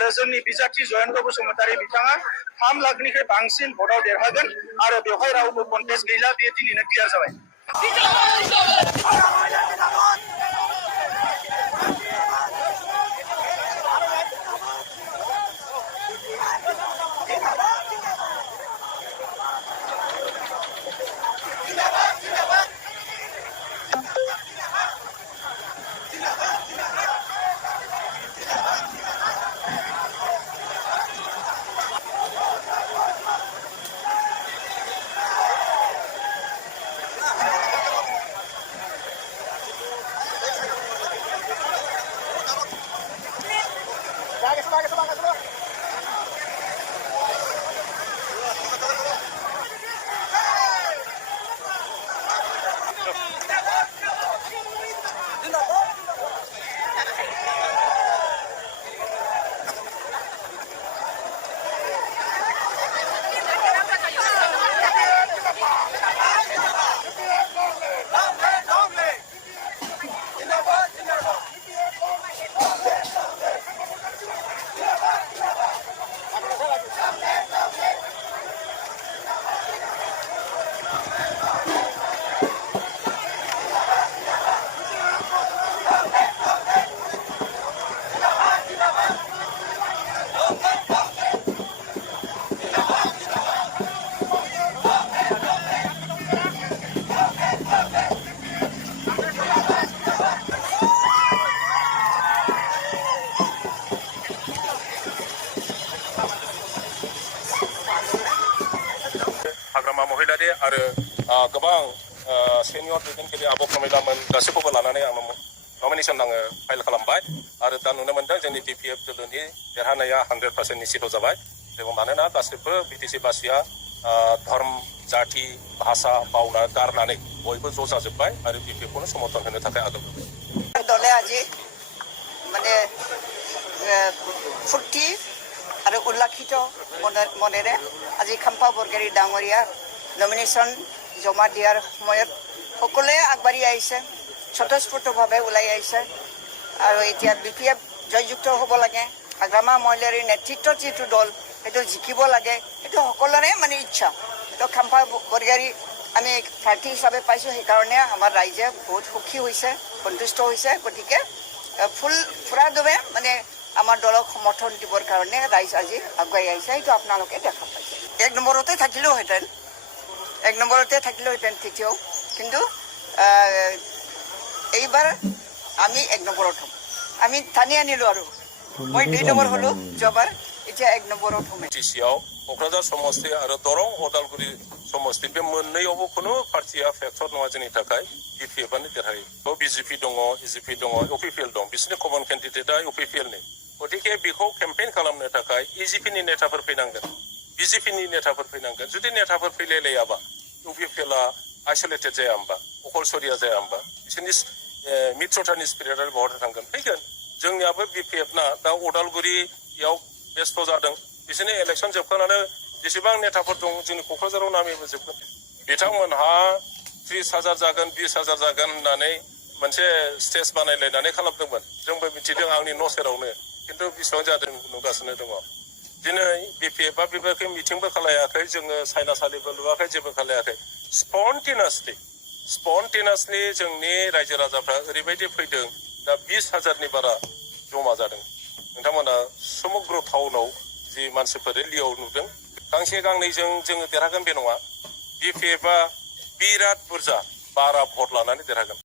आरो जोंनि बिजाथि जयन्त बसुमतारी बिथाङा 3 लाखनिख्रुइ बांसिन भटआव देरहागोन आरो बेवहाय रावबो कन्टेस्ट गैला बे दिनैनो क्लियार जाबाय। हाग्रामा महिलारि आरो गोबां सेनियर दैदेनगिरि आब' प्रमिलामोन गासैखौबो लानानै आं नमिनेसन फाइल खालामबाय आरो दा नुनो मोनदों जोंनि DPF दोलोनि देरहानाया 100% निश्चित जाबाय। मानोना गासैबो बिटिसि बासिया धर्म जाति भाषा बावना गारनानै बयबो ज' जाजोब्बाय आरो DPFखौनो समर्थन होनो थाखाय आगान होबाय। दले আজি মানে फुर्ति आरो उल्लाखित मनेरे আজি खाम्फा बरगयारी डांगरिया नमिनेशन जमा दियार সময়ত সকলে আগবাঢ়ি আহিছে, স্বতঃস্ফূৰ্তভাৱে ওলাই আহিছে আৰু এতিয়া BPF জয়যুক্ত হ'ব লাগে। হাগ্ৰামা মহিলাৰীৰ নেতৃত্বত যিটো দল সেইটো জিকিব লাগে, সেইটো সকলোৰে মানে ইচ্ছা। তো খাম্পা বৰগয়াৰী আমি প্ৰাৰ্থী হিচাপে পাইছোঁ, সেইকাৰণে আমাৰ ৰাইজে বহুত সুখী হৈছে, সন্তুষ্ট হৈছে। গতিকে ফুৰাদমে মানে আমাৰ দলক সমৰ্থন দিবৰ কাৰণে ৰাইজ আজি আগুৱাই আহিছে, সেইটো আপোনালোকে দেখা পাইছে। 1 নম্বৰতে থাকিলেওহেঁতেন তেতিয়াও, কিন্তু এইবাৰ আমি 1 নম্বৰত হ'ম। আমি টানি আনিলোঁ আৰু মই 2 নম্বৰ হ'লোঁ যোৱাবাৰ, এতিয়া 1 নম্বৰত হ'ম। टिसिआव क'क्राझार समस्ति आरो दरं उदालगुरि समस्ति बे मोननैयावबो खुनु पार्टिया फेक्टर नङा जोंनि थाखाय BPFआनो देरहायो। थ' BJP दङ, EJP दङ, UPPL दं, बिसोरनि कमन केन्डिडेटआ UPPLनि। गतिके बेखौ केम्पेइन खालामनो थाखाय EJPनि नेताफोर फैनांगोन, BJPनि नेताफोर फैनांगोन। जुदि नेताफोर फैलायलायाबा UPPLआ आइसोलेटेड जाया होमबा, अकलसरिया जाया होमबा, बिसोरनि मित्रतानि स्पिरिटआ बहा थांगोन? फैगोन। जोंनियाबो BPFना दा उदालगुरियाव बेस्थ' जादों। बिसोरनि इलेक्सन जोबखांनानै जेसेबां नेताफोर दं जोंनि क'क्राझाराव नामैबो जोबगोन। बिथांमोनहा 30,000 जागोन 20,000 जागोन होननानै मोनसे स्टेज बानायलायनानै खालामदोंमोन। जोंबो मिथिदों आंनि न' सेरावनो, खिन्थु बेसेबां जादों नुगासिनो दङ। दिनै BPFआ बेबायदि मिटिंबो खालायाखै, जोङो साइनासालिबो लुवाखै, जेबो खालायाखै। स्पन्टेनासलि जोंनि रायजो राजाफ्रा ओरैबायदि फैदों, दा 20,000नि बारा जमा जादों। नोंथांमोना समग्र टाउनाव जि मानसिफोर लियाव नुदों, गांसे गांनैजों जोङो देरहागोन बे नङा। BPFआ बिराद बुरजा 12 भट लानानै देरहागोन।